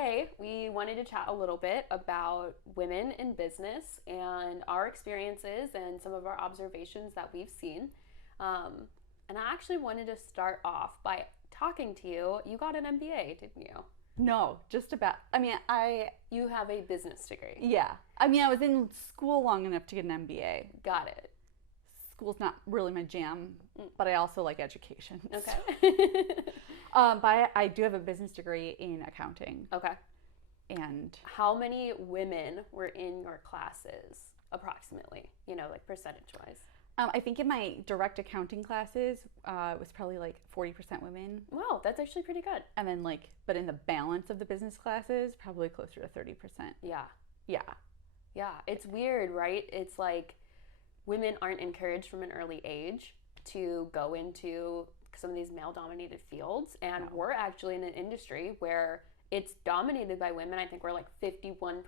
today we wanted to chat a little bit about women in business and our experiences and some of our observations that we've seen. And I actually wanted to start off by talking to you. You got an MBA, didn't you? No, just about. I mean, You have a business degree. yeah. I mean, I was in school long enough to get an MBA. Got it. School's not really my jam, but I also like education. Okay. But I do have a business degree in accounting. Okay. And How many women were in your classes, approximately? Like percentage-wise. I think in my direct accounting classes, it was probably like 40% women. Wow, that's actually pretty good. And then but in the balance of the business classes, probably closer to 30%. Yeah. Yeah. Yeah. It's weird, right? It's like women aren't encouraged from an early age to go into some of these male-dominated fields. And we're actually in an industry where it's dominated by women. I think we're like 51%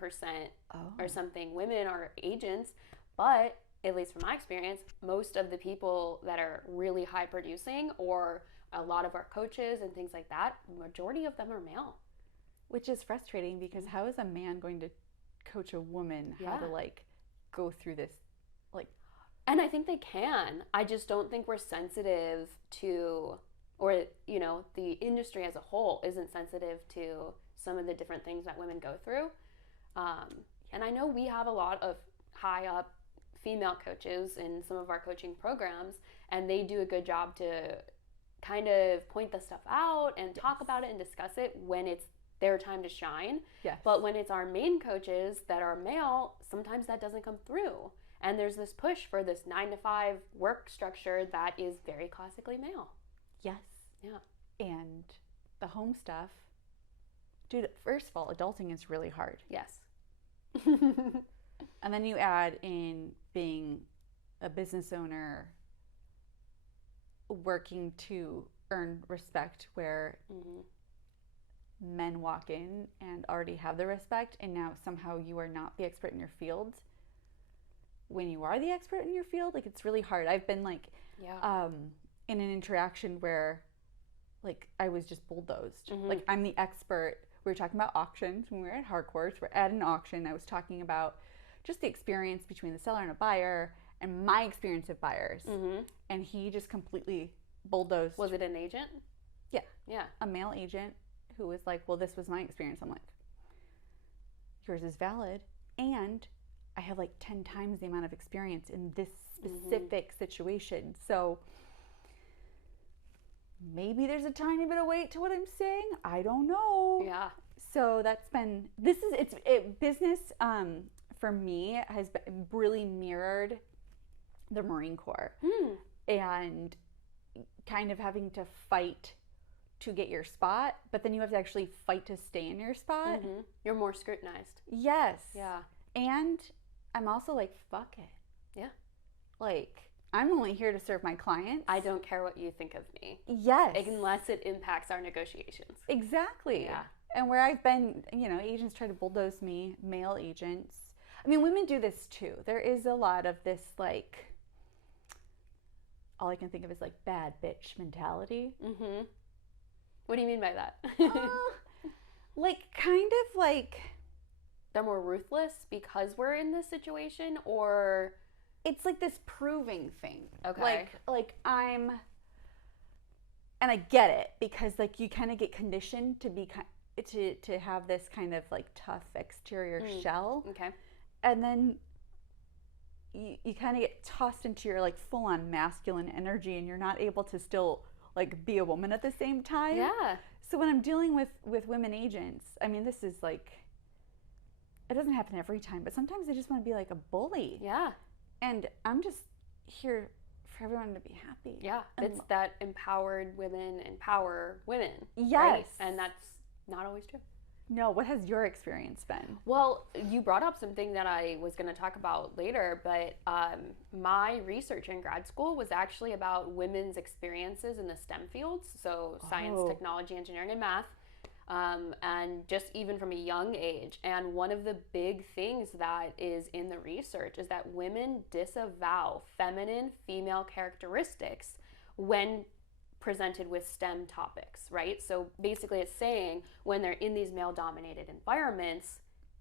or something. Women are agents, but at least from my experience, most of the people that are really high producing or a lot of our coaches and things like that, majority of them are male. Which is frustrating because how is a man going to coach a woman how to go through this And I think they can. I just don't think we're sensitive to, or, the industry as a whole isn't sensitive to some of the different things that women go through. And I know we have a lot of high up female coaches in some of our coaching programs, and they do a good job to kind of point the stuff out and talk about it and discuss it when it's their time to shine. Yes. But when it's our main coaches that are male, sometimes that doesn't come through. And there's this push for this 9-to-5 work structure that is very classically male. Yes. Yeah. And the home stuff. Dude, first of all, adulting is really hard. Yes. And then you add in being a business owner, working to earn respect where men walk in and already have the respect, and now somehow you are not the expert in your field when you are the expert in your field. Like, it's really hard. I've been in an interaction where I was just bulldozed. Like, I'm the expert. We were talking about auctions when we were at Harcourt's. We're at an auction. I was talking about just the experience between the seller and a buyer and my experience of buyers. And he just completely bulldozed. Was it an agent? Yeah. Yeah. A male agent who was like, well, this was my experience. I'm like, yours is valid. And I have 10 times the amount of experience in this specific situation. So maybe there's a tiny bit of weight to what I'm saying. I don't know. Yeah. So that's been, business for me has been really mirrored the Marine Corps. And kind of having to fight to get your spot, but then you have to actually fight to stay in your spot. You're more scrutinized. Yes. Yeah. And I'm also like, fuck it. Yeah. I'm only here to serve my clients. I don't care what you think of me. Yes. Unless it impacts our negotiations. Exactly. Yeah. And where I've been, agents try to bulldoze me, male agents. I mean, women do this too. There is a lot of this, all I can think of is bad bitch mentality. What do you mean by that? They're more ruthless because we're in this situation, or it's this proving thing. Okay. And I get it because you kind of get conditioned to be to have this kind of tough exterior shell. Okay. And then you kind of get tossed into your full-on masculine energy, and you're not able to still be a woman at the same time. Yeah. So when I'm dealing with women agents, I mean, this is it doesn't happen every time, but sometimes I just want to be a bully. Yeah. And I'm just here for everyone to be happy. Yeah. It's that empowered women empower women. Yes. Right? And that's not always true. No, what has your experience been? Well, you brought up something that I was going to talk about later, but my research in grad school was actually about women's experiences in the STEM fields, so science, technology, engineering, and math, and just even from a young age. And one of the big things that is in the research is that women disavow feminine female characteristics when presented with STEM topics, right? So basically it's saying when they're in these male dominated environments,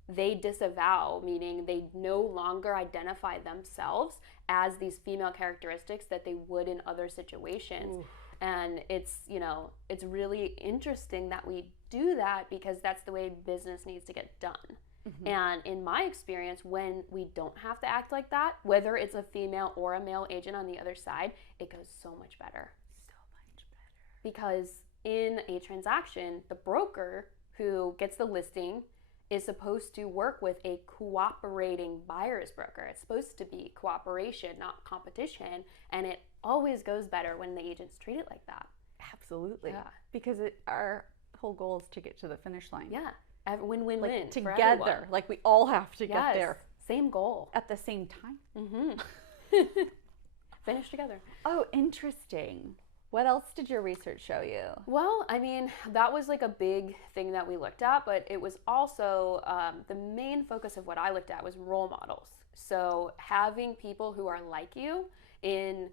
they disavow, meaning they no longer identify themselves as these female characteristics that they would in other situations. Ooh. And it's, you know, it's really interesting that we do that because that's the way business needs to get done. Mm-hmm. And in my experience, when we don't have to act like that, whether it's a female or a male agent on the other side, it goes so much better. So much better. Because in a transaction, the broker who gets the listing is supposed to work with a cooperating buyer's broker. It's supposed to be cooperation, not competition. And it always goes better when the agents treat it like that. Absolutely. Yeah. Because our whole goal is to get to the finish line. Yeah. Win-win-win. Like together. Like we all have to get there. Same goal. At the same time. Mm-hmm. Finish together. Oh, interesting. What else did your research show you? Well, I mean, that was like a big thing that we looked at, but it was also the main focus of what I looked at was role models. So having people who are like you in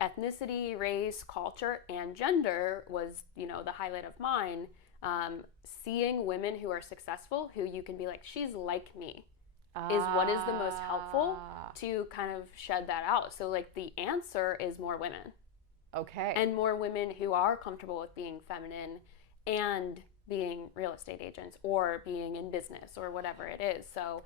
ethnicity, race, culture, and gender was, you know, the highlight of mine. Seeing women who are successful, who you can be like, she's like me, is what is the most helpful to kind of shed that out. So like the answer is more women. Okay. And more women who are comfortable with being feminine and being real estate agents or being in business or whatever it is. So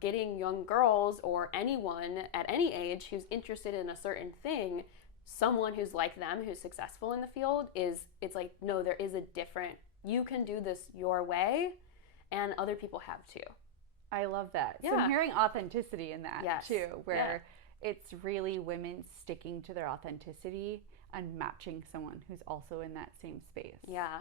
getting young girls or anyone at any age who's interested in a certain thing, someone who's like them, who's successful in the field, it's like, no, there is a different, you can do this your way and other people have too. I love that. Yeah. So I'm hearing authenticity in that too, where it's really women sticking to their authenticity and matching someone who's also in that same space. Yeah.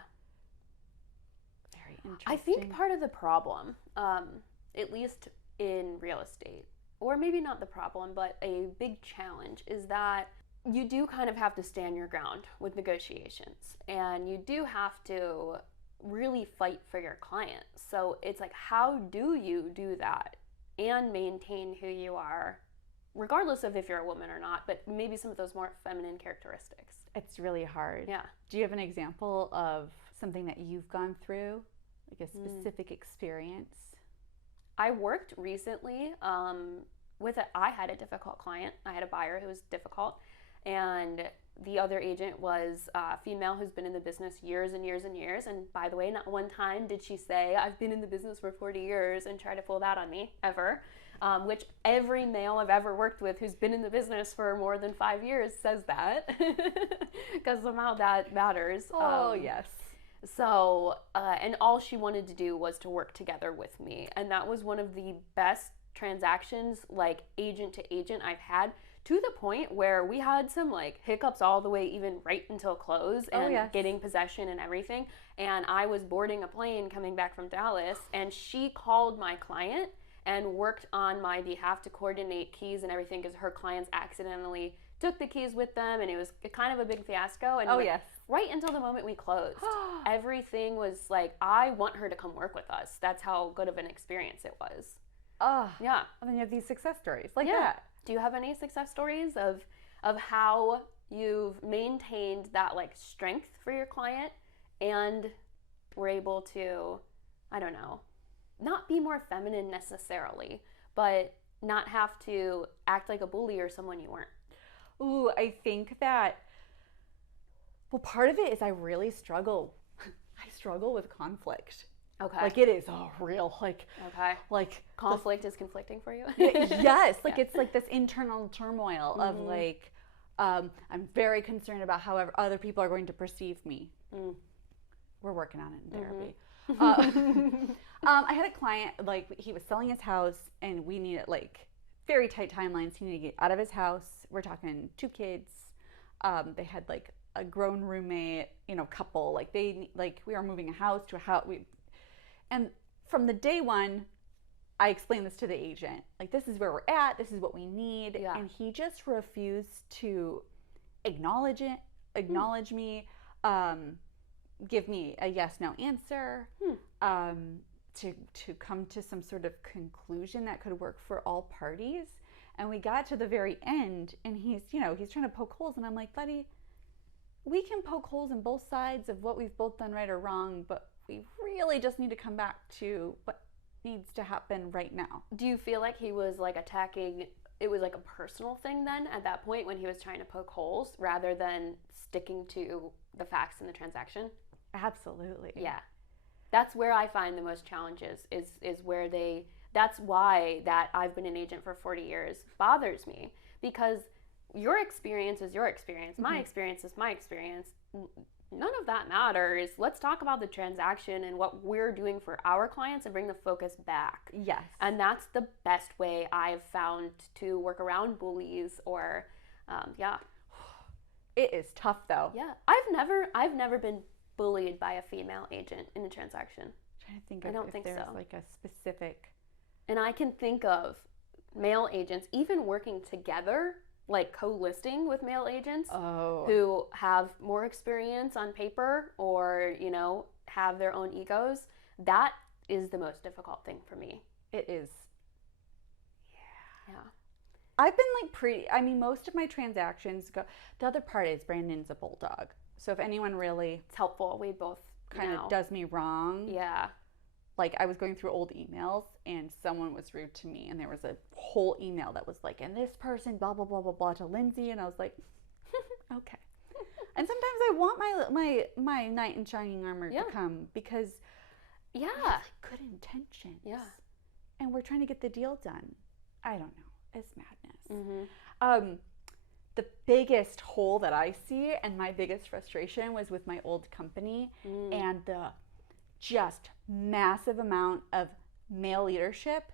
Very interesting. I think part of the problem, at least in real estate, or maybe not the problem, but a big challenge is that you do kind of have to stand your ground with negotiations, and you do have to really fight for your client. So it's like, how do you do that and maintain who you are, regardless of if you're a woman or not, but maybe some of those more feminine characteristics? It's really hard. Yeah. Do you have an example of something that you've gone through, like a specific experience? I worked recently I had a difficult client. I had a buyer who was difficult, and the other agent was a female who's been in the business years and years and years. And by the way, not one time did she say, I've been in the business for 40 years and try to pull that on me, ever. Which every male I've ever worked with who's been in the business for more than 5 years says that, because somehow that matters. Oh, yes. So, and all she wanted to do was to work together with me. And that was one of the best transactions, like agent to agent, I've had, to the point where we had some like hiccups all the way even right until close and getting possession and everything. And I was boarding a plane coming back from Dallas, and she called my client and worked on my behalf to coordinate keys and everything, because her clients accidentally took the keys with them, and it was kind of a big fiasco. And right until the moment we closed, everything was like, I want her to come work with us. That's how good of an experience it was. Yeah. And then you have these success stories like that. Do you have any success stories of how you've maintained that like strength for your client and were able to, I don't know, not be more feminine necessarily, but not have to act like a bully or someone you weren't? Ooh, I think that, well, part of it is I really struggle. I struggle with conflict. Okay. Like it is real, like conflict is conflicting for you? Yes, like it's like this internal turmoil of like, I'm very concerned about how other people are going to perceive me. We're working on it in therapy. I had a client, like he was selling his house and we needed like very tight timelines. He needed to get out of his house. We're talking 2 kids. They had like a grown roommate, couple, like we were moving a house to a house. And from the day one, I explained this to the agent. Like, this is where we're at. This is what we need. Yeah. And he just refused to acknowledge me, give me a yes/no answer, to come to some sort of conclusion that could work for all parties. And we got to the very end, and he's trying to poke holes, and I'm like, buddy, we can poke holes in both sides of what we've both done right or wrong, but we really just need to come back to what needs to happen right now. Do you feel like he was like attacking, it was like a personal thing then at that point when he was trying to poke holes rather than sticking to the facts in the transaction? Absolutely. Yeah. That's where I find the most challenges is where that's why that I've been an agent for 40 years bothers me, because your experience is your experience. My experience is my experience. None of that matters. Let's talk about the transaction and what we're doing for our clients and bring the focus back. Yes. And that's the best way I've found to work around bullies or, yeah. It is tough though. Yeah. I've never been bullied by a female agent in a transaction. I'm trying to think I don't if think there's so. like a specific. And I can think of male agents even working together, like co-listing with male agents who have more experience on paper or, you know, have their own egos. That is the most difficult thing for me. It is. Yeah. I've been like most of my transactions go. The other part is Brandon's a bulldog. So if anyone really It's helpful. We both kind of does me wrong. Yeah. Like I was going through old emails and someone was rude to me and there was a whole email that was like, and this person blah blah blah blah blah to Lindsey, and I was like, okay. And sometimes I want my knight in shining armor to come because we have like good intentions. Yeah. And we're trying to get the deal done. I don't know. It's madness. The biggest hole that I see and my biggest frustration was with my old company and the just massive amount of male leadership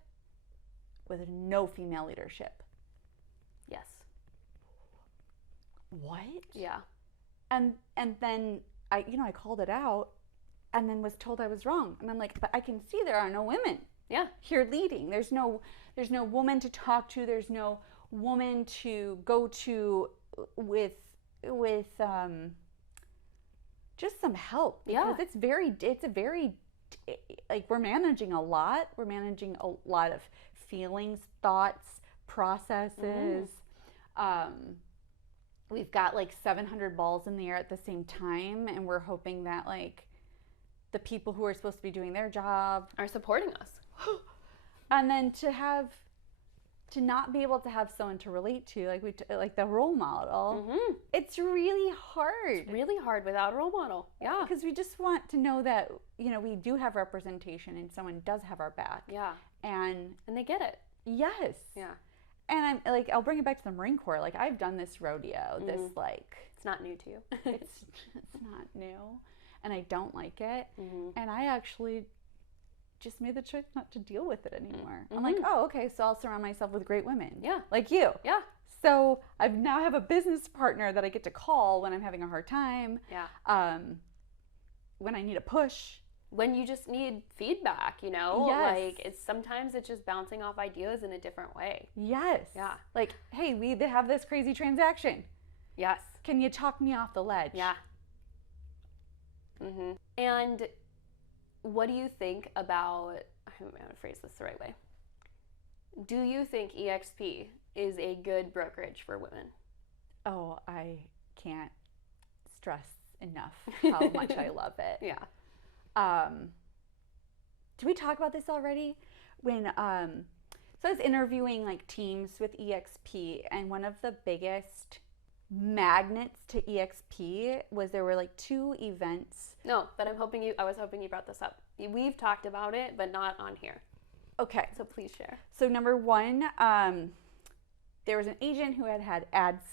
with no female leadership. Yes. What? Yeah. And then I called it out and then was told I was wrong. And I'm like, but I can see there are no women. Yeah. Here leading. There's no woman to talk to. There's no woman to go to with just some help, because it's a very like we're managing a lot of feelings, thoughts, processes. We've got like 700 balls in the air at the same time, and we're hoping that like the people who are supposed to be doing their job are supporting us. And then to not be able to have someone to relate to, like the role model, it's really hard. It's really hard without a role model. Yeah. Because we just want to know that, you know, we do have representation and someone does have our back. Yeah. And they get it. Yes. Yeah. And I'm like, I'll bring it back to the Marine Corps. Like, I've done this rodeo, this like... It's not new to you. it's not new. And I don't like it. And I actually just made the choice not to deal with it anymore. I'm like, oh, okay, so I'll surround myself with great women. Yeah. Like you. Yeah. So I now have a business partner that I get to call when I'm having a hard time. Yeah. When I need a push. When you just need feedback, you know? Yes. Like, sometimes it's just bouncing off ideas in a different way. Yes. Yeah. Like, hey, we have this crazy transaction. Yes. Can you talk me off the ledge? Yeah. And what do you think about, I'm going to phrase this the right way. Do you think EXP is a good brokerage for women? Oh, I can't stress enough how much I love it. Yeah. Did we talk about this already? When so I was interviewing like teams with EXP, and one of the biggest magnets to EXP was there were like 2 events. No, but I was hoping you brought this up. We've talked about it, but not on here. Okay. So please share. So number 1, there was an agent who had ads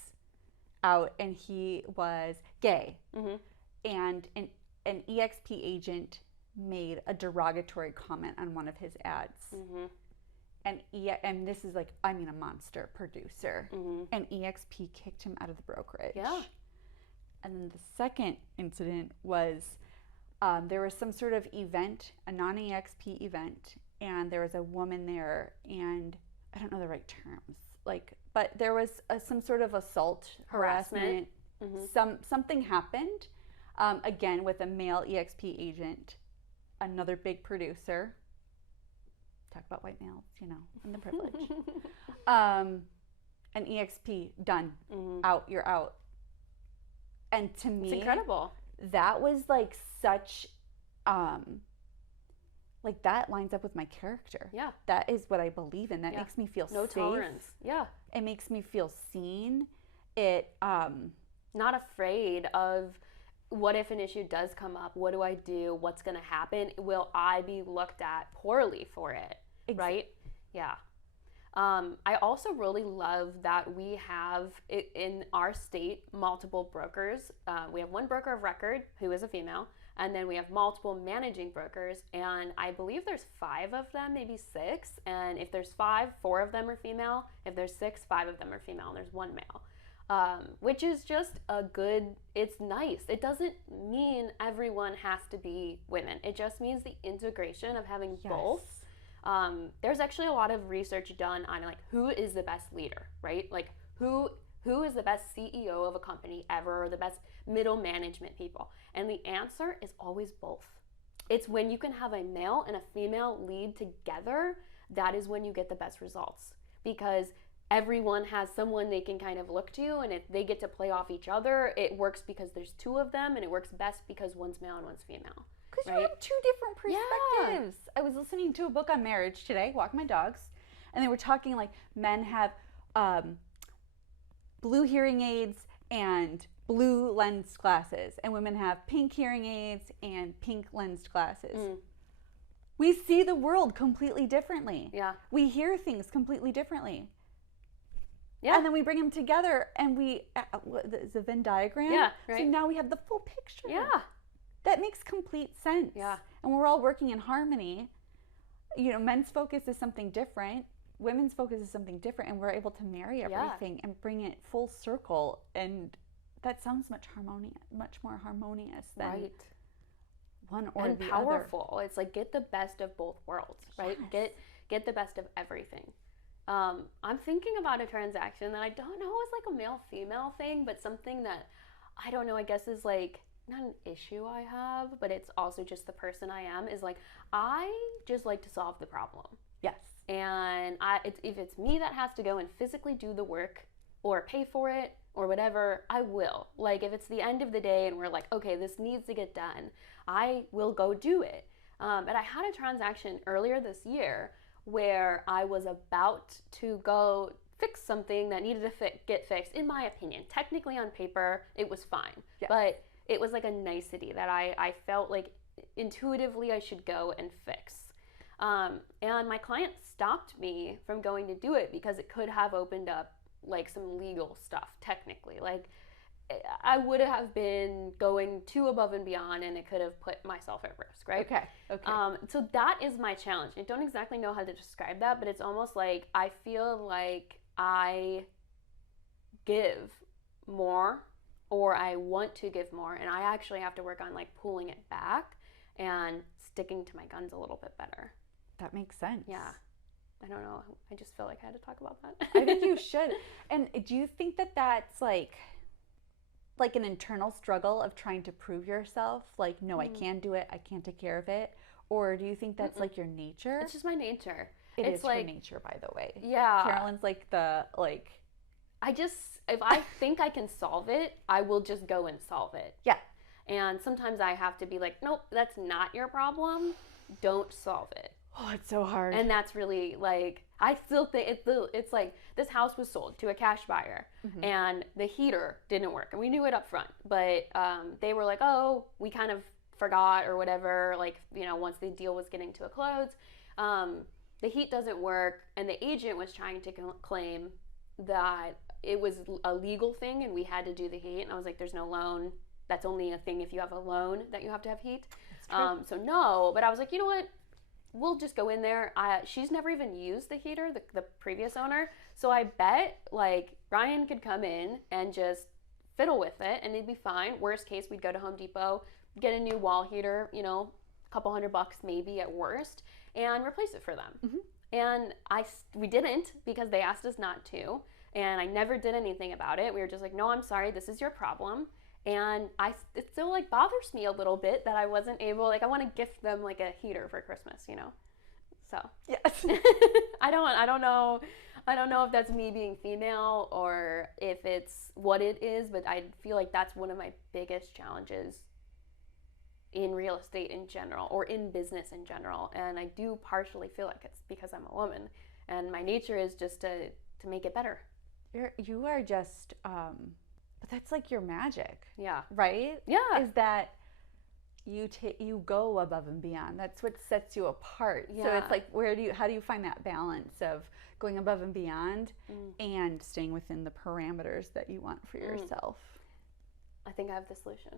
out, and he was gay. And an EXP agent made a derogatory comment on one of his ads. And this is like, I mean, a monster producer. And EXP kicked him out of the brokerage. Yeah. And then the second incident was there was some sort of event, a non-EXP event, and there was a woman there, and I don't know the right terms, like, but there was some sort of assault, harassment. Something happened, again, with a male EXP agent, another big producer. Talk about white males, you know, and the privilege. An EXP, done, out, you're out. And to me, it's incredible. That was like such, like that lines up with my character. Yeah. That is what I believe in. That makes me feel no safe. tolerance. Yeah. It makes me feel seen. It, not afraid of what if an issue does come up? What do I do? What's going to happen? Will I be looked at poorly for it? Right? Yeah. I also really love that we have in our state multiple brokers. We have one broker of record who is a female, and then we have multiple managing brokers, and I believe there's 5 of them, maybe 6. And if there's 5, 4 of them are female. If there's 6, 5 of them are female, and there's 1 male. Which is just it's nice. It doesn't mean everyone has to be women. It just means the integration of having both. There's actually a lot of research done on like who is the best leader, right? Like who is the best CEO of a company ever, or the best middle management people? And the answer is always both. It's when you can have a male and a female lead together, that is when you get the best results, because everyone has someone they can kind of look to, and if they get to play off each other, it works because there's 2 of them, and it works best because one's male and one's female. Because you have 2 different perspectives. Yeah. I was listening to a book on marriage today, walking my dogs, and they were talking like men have blue hearing aids and blue lensed glasses, and women have pink hearing aids and pink lensed glasses. We see the world completely differently. Yeah. We hear things completely differently. Yeah. And then we bring them together, and we, the Venn diagram. Yeah, right. So now we have the full picture. Yeah. That makes complete sense. Yeah. And we're all working in harmony. You know, men's focus is something different. Women's focus is something different. And we're able to marry everything and bring it full circle. And that sounds much more harmonious than one or and the powerful. other. It's like get the best of both worlds, right? Yes. Get the best of everything. I'm thinking about a transaction that I don't know is like a male-female thing, but something that I don't know, I guess is like not an issue I have, but it's also just the person I am, is like I just like to solve the problem. Yes. And if it's me that has to go and physically do the work or pay for it or whatever, I will. Like if it's the end of the day and we're like, okay, this needs to get done, I will go do it. And I had a transaction earlier this year where I was about to go fix something that needed to get fixed, in my opinion. Technically on paper, it was fine. Yes. But it was like a nicety that I felt like intuitively I should go and fix. And my client stopped me from going to do it because it could have opened up like some legal stuff, technically. Like I would have been going too above and beyond, and it could have put myself at risk, right? Okay. So that is my challenge. I don't exactly know how to describe that, but it's almost like I feel like I give more, or I want to give more, and I actually have to work on like pulling it back and sticking to my guns a little bit better. That makes sense. Yeah. I don't know. I just feel like I had to talk about that. I think you should. And do you think that that's like an internal struggle of trying to prove yourself? Like, no, I can do it. I can take care of it. Or do you think that's like your nature? It's just my nature. It's like her nature, by the way. Yeah. Carolynn's like if I think I can solve it, I will just go and solve it. Yeah. And sometimes I have to be like, nope, that's not your problem. Don't solve it. Oh, it's so hard. And that's really like, I still think it's like this house was sold to a cash buyer and the heater didn't work. And we knew it up front, but they were like, oh, we kind of forgot or whatever. Like, you know, once the deal was getting to a close, the heat doesn't work. And the agent was trying to claim that it was a legal thing and we had to do the heat. And I was like, there's no loan. That's only a thing if you have a loan that you have to have heat. So no, but I was like, you know what? We'll just go in there. She's never even used the heater, the previous owner. So I bet like Ryan could come in and just fiddle with it and it'd be fine. Worst case, we'd go to Home Depot, get a new wall heater, you know, a couple $100 maybe at worst, and replace it for them. And we didn't because they asked us not to. And I never did anything about it. We were just like, no, I'm sorry. This is your problem. And it still like bothers me a little bit that I wasn't able, like I want to gift them like a heater for Christmas, you know? So Yes. I don't know if that's me being female or if it's what it is, but I feel like that's one of my biggest challenges in real estate in general or in business in general. And I do partially feel like it's because I'm a woman and my nature is just to make it better. You are just but that's like your magic. Yeah. Right? Yeah. Is that you go above and beyond. That's what sets you apart. Yeah. So it's like how do you find that balance of going above and beyond and staying within the parameters that you want for yourself? I think I have the solution.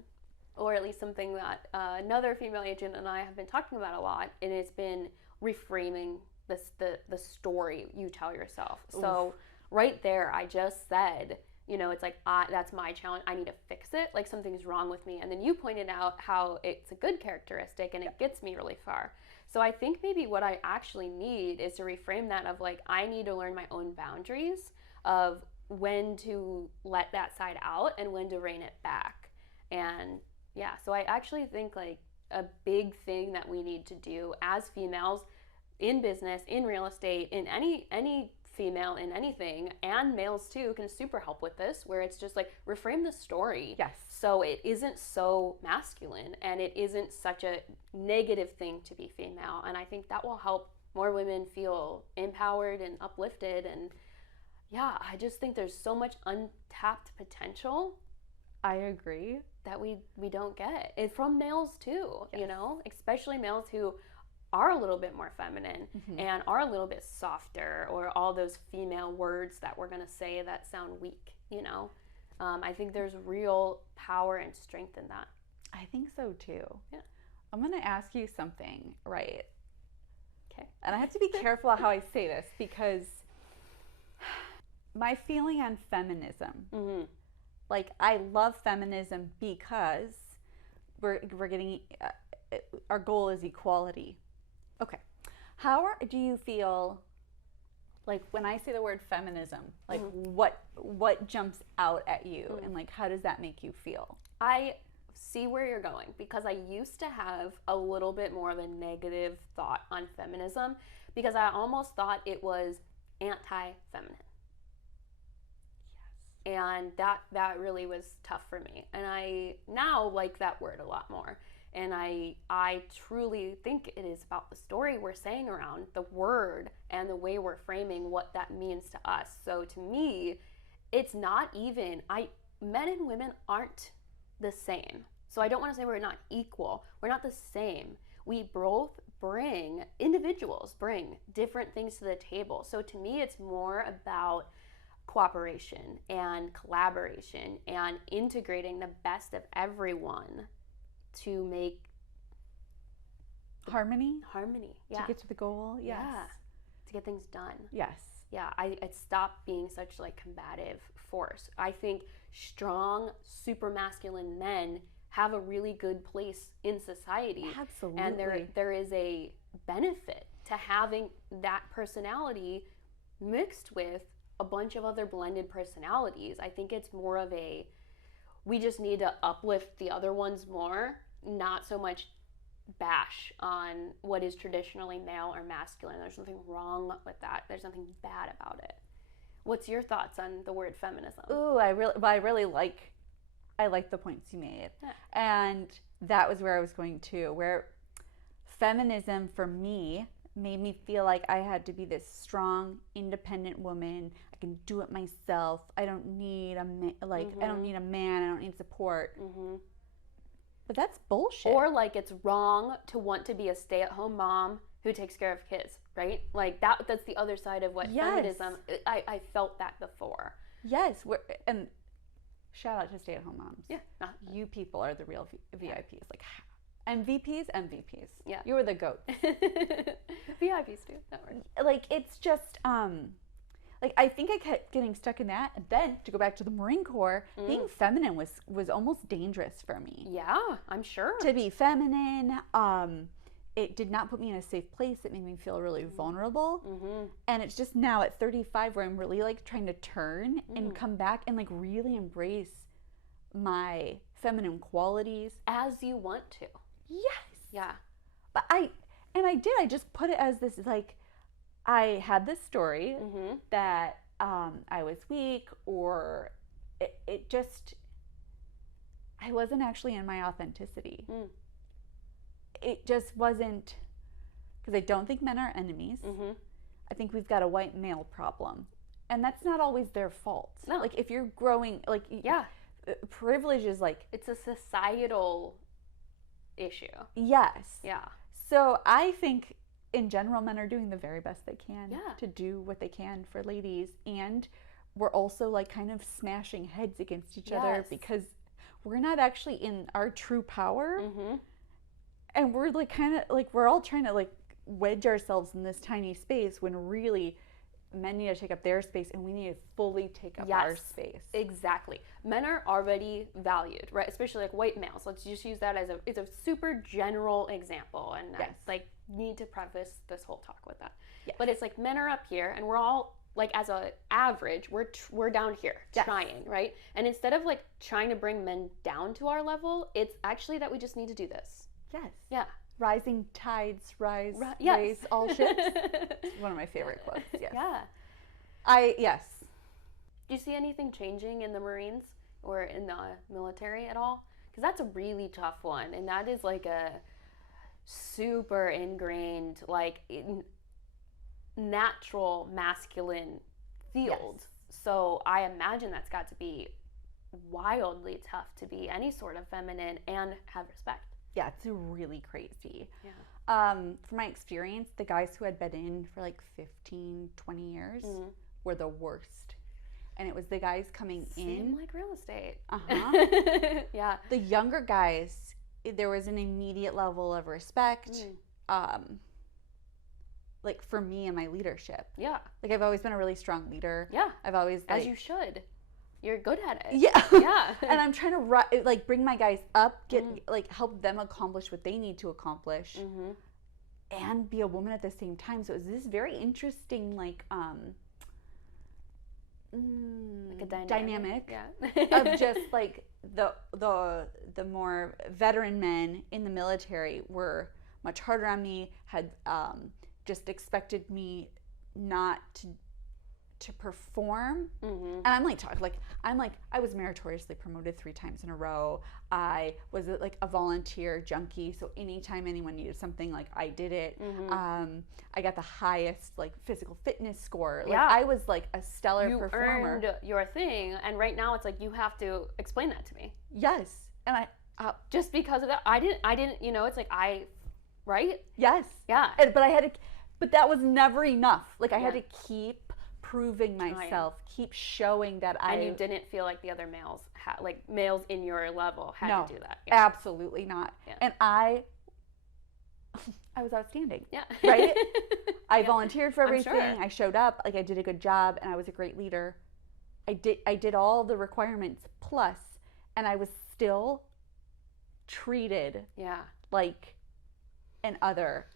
Or at least something that another female agent and I have been talking about a lot, and it's been reframing the story you tell yourself. Oof. So right there, I just said, it's like, that's my challenge. I need to fix it. Like something's wrong with me. And then you pointed out how it's a good characteristic and it gets me really far. So I think maybe what I actually need is to reframe that of like, I need to learn my own boundaries of when to let that side out and when to rein it back. And yeah, so I actually think like a big thing that we need to do as females in business, in real estate, in any female in anything, and males too can super help with this, where it's just like reframe the story. Yes. So it isn't so masculine and it isn't such a negative thing to be female. And I think that will help more women feel empowered and uplifted. And yeah, I just think there's so much untapped potential. I agree. That we don't get. It from males too, yes. Especially males who are a little bit more feminine and are a little bit softer, or all those female words that we're going to say that sound weak, I think there's real power and strength in that. I think so too. Yeah. I'm going to ask you something, right? Okay. And I have to be careful how I say this, because my feeling on feminism, like I love feminism because we're getting, our goal is equality. Okay. Do you feel like when I say the word feminism, like what jumps out at you and like how does that make you feel? I see where you're going, because I used to have a little bit more of a negative thought on feminism, because I almost thought it was anti-feminine. Yes. And that really was tough for me. And I now like that word a lot more. And I truly think it is about the story we're saying around the word and the way we're framing what that means to us. So to me, it's not even, men and women aren't the same. So I don't want to say we're not equal. We're not the same. We both individuals bring different things to the table. So to me, it's more about cooperation and collaboration and integrating the best of everyone to make harmony, yeah, to get to the goal. Yes. Yeah, to get things done. Yes. Yeah, I stopped being such like combative force. I think strong, super masculine men have a really good place in society. Absolutely. And there is a benefit to having that personality mixed with a bunch of other blended personalities. I think it's more of we just need to uplift the other ones more, not so much bash on what is traditionally male or masculine. There's nothing wrong with that. There's nothing bad about it. What's your thoughts on the word feminism? Ooh, I really like the points you made. Yeah. And that was where I was going to, where feminism for me made me feel like I had to be this strong, independent woman. I can do it myself. I don't need a man. I don't need a man. I don't need support. But that's bullshit. Or like it's wrong to want to be a stay-at-home mom who takes care of kids, right? Like that's the other side of what feminism. I felt that before. Yes, and shout out to stay-at-home moms. Yeah, you people are the real VIPs. Like MVPs. Yeah, you were the GOAT. VIPs too. That works. Like it's just like I think I kept getting stuck in that. And then to go back to the Marine Corps, being feminine was almost dangerous for me. Yeah, I'm sure. To be feminine, it did not put me in a safe place. It made me feel really vulnerable. And it's just now at 35 where I'm really like trying to turn and come back and like really embrace my feminine qualities. As you want to. Yes. Yeah. But And I just put it as this, like, I had this story that I was weak, or it just, I wasn't actually in my authenticity. It just wasn't, because I don't think men are enemies. I think we've got a white male problem. And that's not always their fault. No. Like, if you're growing, like, privilege is like... It's a societal issue. Yes. Yeah. So I think, in general, men are doing the very best they can Yeah. to do what they can for ladies. And we're also, like, kind of smashing heads against each other because we're not actually in our true power. And we're, like, kind of, like, we're all trying to, like, wedge ourselves in this tiny space when really men need to take up their space, and we need to fully take up our space. Exactly. Men are already valued, right? Especially like white males. Let's just use that as it's a super general example, and I like need to preface this whole talk with that. But it's like men are up here, and we're all like, as a average, we're down here trying, right? And instead of like trying to bring men down to our level, it's actually that we just need to do this. Yes. Yeah. Rising tides raise all ships. One of my favorite quotes. Yes. Yeah. Yes. Do you see anything changing in the Marines or in the military at all? Because that's a really tough one, and that is like a super ingrained, like, natural masculine field. So I imagine that's got to be wildly tough to be any sort of feminine and have respect. Yeah, it's really crazy. Yeah. From my experience, the guys who had been in for like 15, 20 years were the worst. And it was the guys coming in. Like real estate. Yeah. The younger guys, there was an immediate level of respect. Like, for me and my leadership. Yeah. Like, I've always been a really strong leader. Yeah. I've always, like, as you should. You're good at it. Yeah. Yeah. And I'm trying to, like, bring my guys up, like, help them accomplish what they need to accomplish, and be a woman at the same time. So it was this very interesting, like a dynamic yeah. of just, like, the more veteran men in the military were much harder on me, had just expected me not to perform. And I'm like, I was meritoriously promoted 3 times in a row. I was like a volunteer junkie, so anytime anyone needed something, like, I did it. I got the highest, like, physical fitness score. Like, I was like a stellar performer. You earned your thing, and right now it's like you have to explain that to me. Yes. And I just because of that, I didn't, you know, it's like right? Yes. Yeah. But that was never enough. Like, I had to keep proving myself, keep showing that And you didn't feel like the other males males in your level had to do that. Yeah. Absolutely not. Yeah. And I was outstanding. Yeah. Right? I volunteered for everything. Sure. I showed up, like, I did a good job, and I was a great leader. I did all the requirements plus, and I was still treated like an other.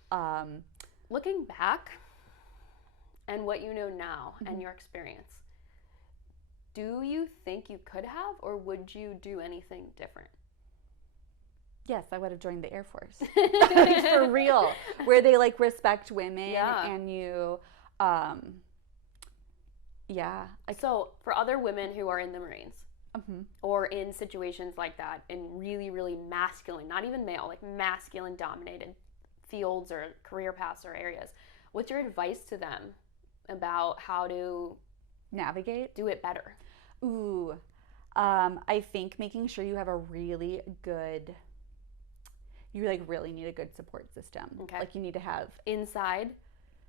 Looking back and what you know now and your experience, do you think you could have, or would you do anything different? Yes, I would have joined the Air Force. Like, for real. Where they, like, respect women and you, Like, so for other women who are in the Marines or in situations like that, in really, really masculine, not even male, like masculine dominated fields or career paths or areas, what's your advice to them about how to navigate? Do it better? Ooh. I think making sure you have a really good... You, like, really need a good support system. Okay. Like, you need to have... Inside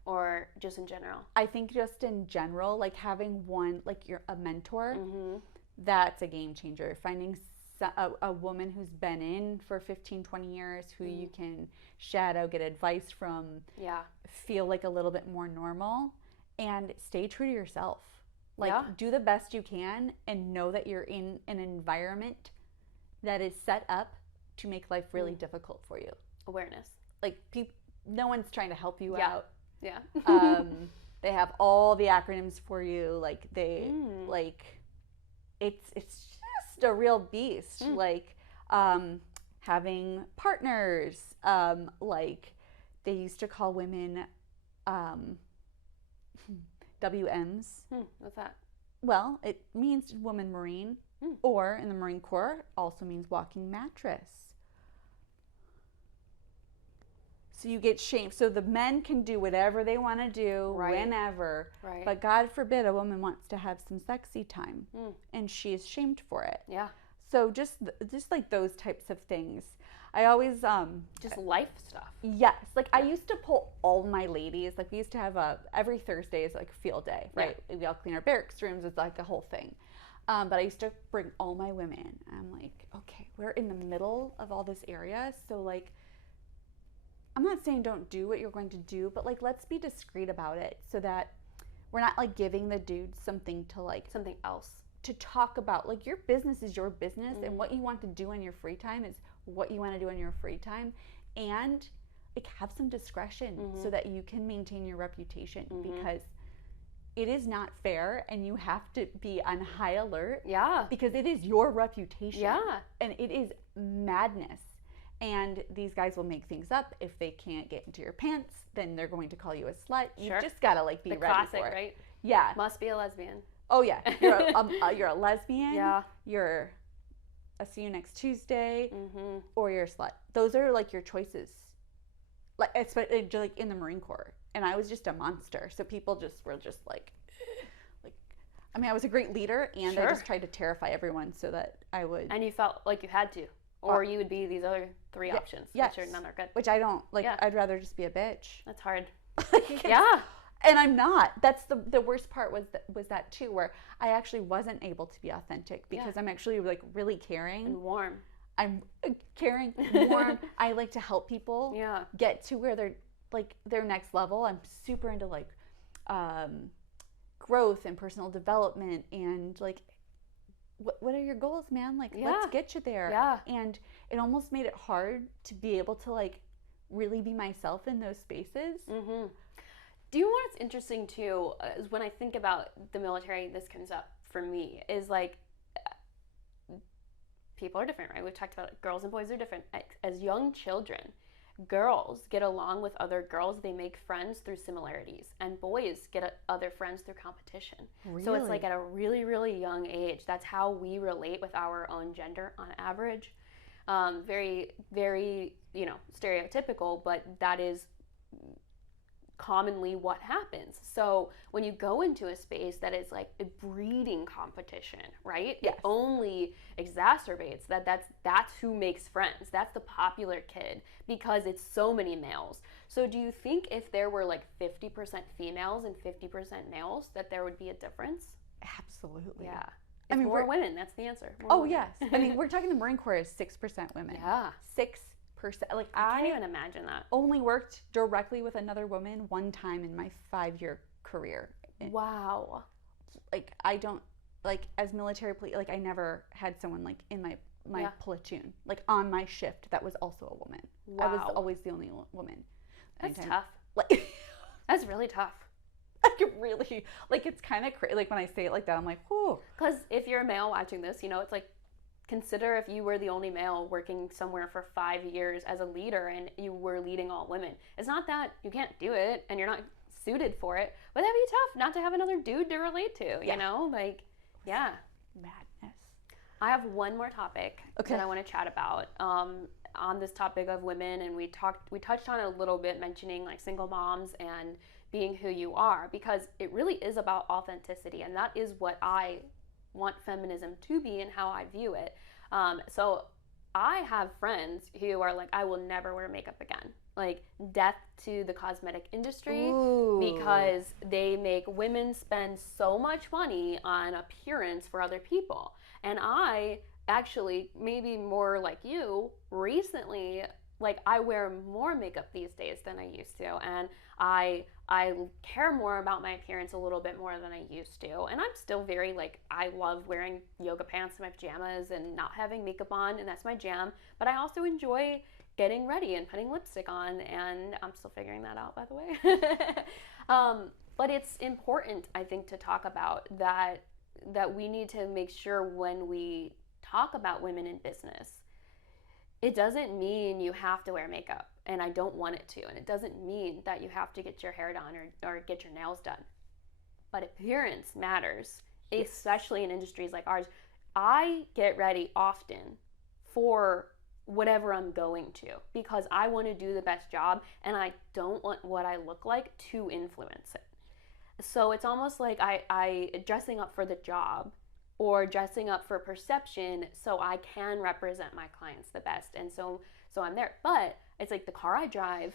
or just in general? I think just in general, like, having one, like, a mentor, that's a game changer. Finding a woman who's been in for 15, 20 years, who you can shadow, get advice from, feel like a little bit more normal, and stay true to yourself. Like, do the best you can, and know that you're in an environment that is set up to make life really difficult for you. Awareness. Like, no one's trying to help you out. Yeah. They have all the acronyms for you. Like, they, like, it's just a real beast. Like, having partners, like, they used to call women WMs. What's that? Well, it means woman Marine, or in the Marine Corps, also means walking mattress. So you get shamed. So the men can do whatever they want to do, whenever. Right. But God forbid a woman wants to have some sexy time, and she is shamed for it. Yeah. So just like those types of things. I always just life stuff. Yes, like I used to pull all my ladies. Like we used to have every Thursday is like a field day, right? Yeah. We all clean our barracks rooms. It's like a whole thing. But I used to bring all my women. I'm like, okay, we're in the middle of all this area, so like, I'm not saying don't do what you're going to do, but like let's be discreet about it so that we're not like giving the dudes something else to talk about. Like your business is your business, and what you want to do in your free time is what you want to do in your free time, and like have some discretion so that you can maintain your reputation, because it is not fair and you have to be on high alert. Yeah. Because it is your reputation. Yeah. And it is madness. And these guys will make things up. If they can't get into your pants, then they're going to call you a slut. You've just got to like be ready classic, for it. Right? Yeah. Must be a lesbian. Oh yeah. You're a lesbian. Yeah. You're a see you next Tuesday, or you're a slut. Those are like your choices. Like especially like in the Marine Corps, and I was just a monster. So people were just like, I mean, I was a great leader, and I just tried to terrify everyone so that I would. And you felt like you had to, or you would be these other three options, which are none are good. Which I don't like. Yeah. I'd rather just be a bitch. That's hard. Yeah. And I'm not. That's the worst part was that too, where I actually wasn't able to be authentic because I'm actually like really caring and warm. I'm caring, warm. I like to help people get to where they're like their next level. I'm super into like growth and personal development, and like what are your goals, man? Like let's get you there. Yeah. And it almost made it hard to be able to like really be myself in those spaces. Do you know what's interesting too, is when I think about the military, this comes up for me, is like, people are different, right? We've talked about it. Girls and boys are different. As young children, girls get along with other girls. They make friends through similarities, and boys get other friends through competition. Really? So it's like at a really, really young age, that's how we relate with our own gender on average. Very, very, stereotypical, but that is commonly what happens. So when you go into a space that is like a breeding competition, right? Yes. It only exacerbates that's who makes friends. That's the popular kid, because it's so many males. So do you think if there were like 50% females and 50% males, that there would be a difference? Absolutely. Yeah. I mean, more women. That's the answer. Yes. I mean, we're talking the Marine Corps is 6% women. Yeah. 6%. Like I can't even imagine that. Only worked directly with another woman one time in my 5-year career. Wow. Like I don't like as military like I never had someone like in my platoon, like on my shift that was also a woman. Wow. I was always the only woman. That's tough. Like that's really tough. Like really, like it's kind of crazy. Like when I say it like that, I'm like, whoo. Because if you're a male watching this, it's like, consider if you were the only male working somewhere for 5 years as a leader and you were leading all women. It's not that you can't do it and you're not suited for it, but that'd be tough not to have another dude to relate to, you know? Like, yeah. Madness. I have one more topic that I want to chat about on this topic of women, and we touched on it a little bit, mentioning like single moms and being who you are, because it really is about authenticity, and that is what I want feminism to be and how I view it. So I have friends who are like, I will never wear makeup again. Like, death to the cosmetic industry. Ooh. Because they make women spend so much money on appearance for other people. And I actually, maybe more like you, recently, like I wear more makeup these days than I used to. And I care more about my appearance a little bit more than I used to. And I'm still very like, I love wearing yoga pants and my pajamas and not having makeup on, and that's my jam. But I also enjoy getting ready and putting lipstick on, and I'm still figuring that out, by the way. But it's important, I think, to talk about that we need to make sure when we talk about women in business, it doesn't mean you have to wear makeup. and I don't want it to. And it doesn't mean that you have to get your hair done or get your nails done. But appearance matters, especially in industries like ours. I get ready often for whatever I'm going to because I want to do the best job and I don't want what I look like to influence it. So it's almost like I dressing up for the job or dressing up for perception so I can represent my clients the best. And so I'm there. But it's like the car I drive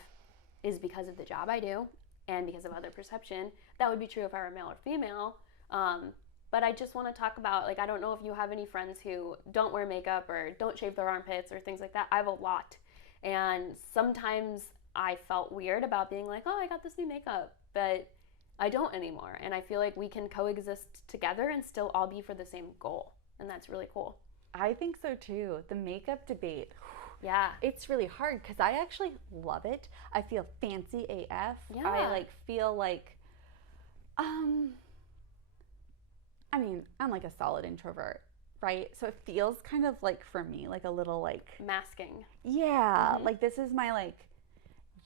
is because of the job I do and because of other perception. That would be true if I were male or female. But I just want to talk about, like, I don't know if you have any friends who don't wear makeup or don't shave their armpits or things like that. I have a lot. And sometimes I felt weird about being like, oh, I got this new makeup, but I don't anymore. And I feel like we can coexist together and still all be for the same goal. And that's really cool. I think so too. The makeup debate. Yeah. It's really hard because I actually love it. I feel fancy AF. Yeah. I like feel like, I mean, I'm like a solid introvert, right? So it feels kind of like, for me, like a little like masking. Yeah. Mm-hmm. Like this is my like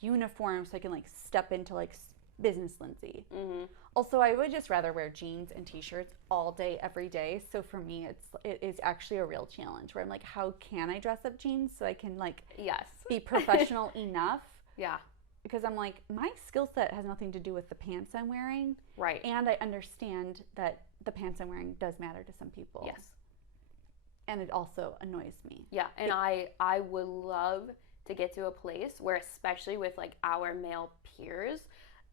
uniform so I can like step into like business Lindsey. Mm-hmm. Also, I would just rather wear jeans and t-shirts all day, every day. So for me, it is actually a real challenge where I'm like, how can I dress up jeans so I can like be professional enough? Yeah. Because I'm like, my skill set has nothing to do with the pants I'm wearing. Right. And I understand that the pants I'm wearing does matter to some people. Yes. And it also annoys me. Yeah. And I would love to get to a place where, especially with like our male peers,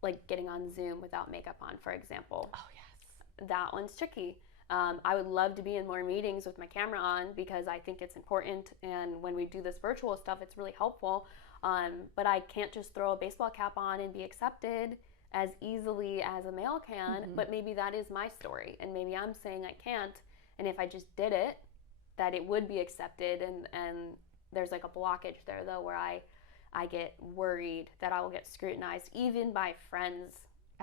like getting on Zoom without makeup on, for example. Oh, yes. That one's tricky. I would love to be in more meetings with my camera on because I think it's important. And when we do this virtual stuff, it's really helpful. But I can't just throw a baseball cap on and be accepted as easily as a male can. Mm-hmm. But maybe that is my story. And maybe I'm saying I can't. And if I just did it, that it would be accepted. And there's like a blockage there, though, where I get worried that I will get scrutinized even by friends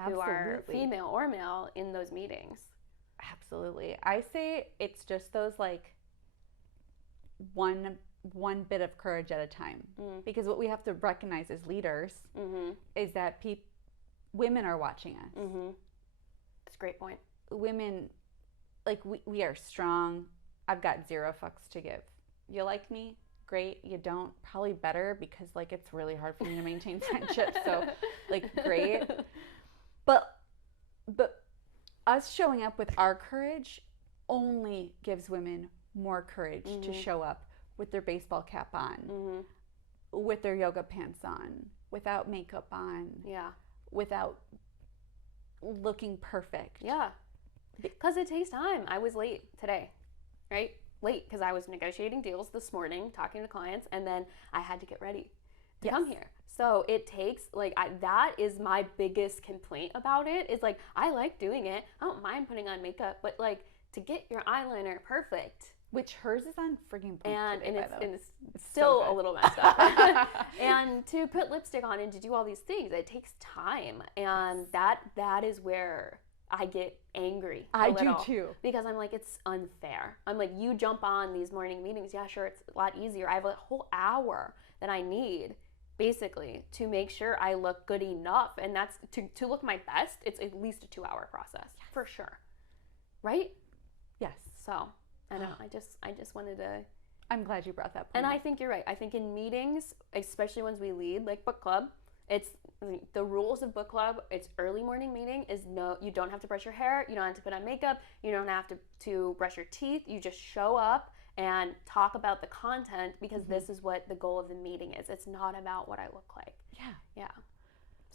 who are female or male in those meetings. Absolutely. I say it's just those like one bit of courage at a time. Mm. Because what we have to recognize as leaders is that women are watching us. Mm-hmm. That's a great point. Women, like we are strong. I've got zero fucks to give. You like me? Great. You don't, probably better because like it's really hard for me to maintain friendships. So like great. But us showing up with our courage only gives women more courage to show up with their baseball cap on, with their yoga pants on, without makeup on, without looking perfect. Yeah. Because it takes time. I was late today, right? Late because I was negotiating deals this morning, talking to clients, and then I had to get ready to come here. So it takes, like, that is my biggest complaint about it, is like, I like doing it. I don't mind putting on makeup, but like, to get your eyeliner perfect. Which hers is on friggin' point and today, it's still so a little messed up. And to put lipstick on and to do all these things, it takes time. And that is where I get angry. I do too. Because I'm like, it's unfair. I'm like, you jump on these morning meetings. Yeah, sure, it's a lot easier. I have a whole hour that I need, basically, to make sure I look good enough. And that's, to look my best, it's at least a 2-hour process, for sure. Right? Yes. So, I know, I just wanted to... I'm glad you brought that point And I think you're right. I think in meetings, especially ones we lead, like book club, it's the rules of book club. It's early morning meeting is no, you don't have to brush your hair. You don't have to put on makeup. You don't have to brush your teeth. You just show up and talk about the content because this is what the goal of the meeting is. It's not about what I look like. Yeah. Yeah.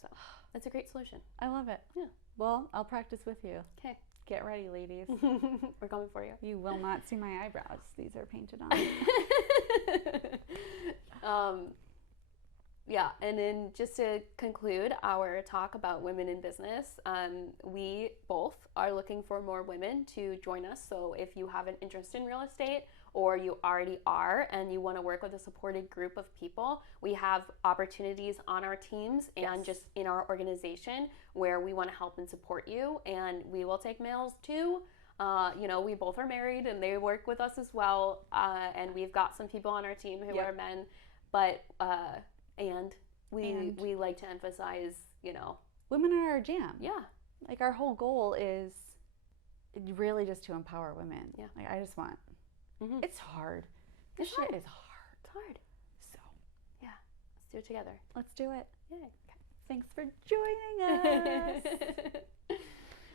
So that's a great solution. I love it. Yeah. Well, I'll practice with you. Okay. Get ready, ladies. We're coming for you. You will not see my eyebrows. These are painted on. Yeah, and then just to conclude our talk about women in business, we both are looking for more women to join us. So if you have an interest in real estate or you already are and you want to work with a supported group of people, we have opportunities on our teams and just in our organization where we want to help and support you. And we will take males too. We both are married and they work with us as well. And we've got some people on our team who are men, but and we like to emphasize, women are our jam. Yeah. Like, our whole goal is really just to empower women. Yeah. Like, I just want, it's hard. This shit is hard. It's hard. So, yeah. Let's do it together. Let's do it. Yay. Okay. Thanks for joining us.